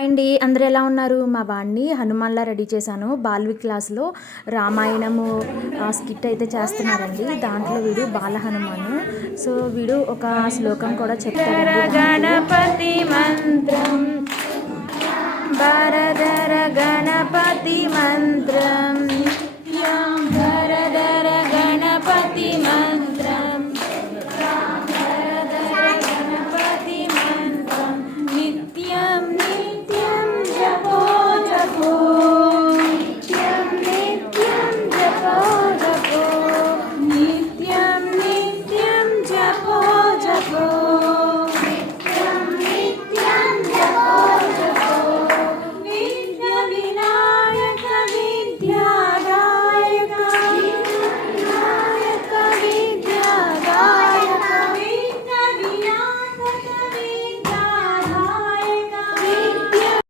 అండి అందరూ ఎలా ఉన్నారు? మా వాడిని హనుమాన్‌లా రెడీ చేశాను. బాల్వి క్లాస్‌లో రామాయణము స్కిట్ అయితే చేస్తున్నారండి. దాంట్లో వీడు బాల హనుమాను. సో, వీడు ఒక శ్లోకం కూడా చెప్తాడండి దాంట్లో. గణపతి మంత్రం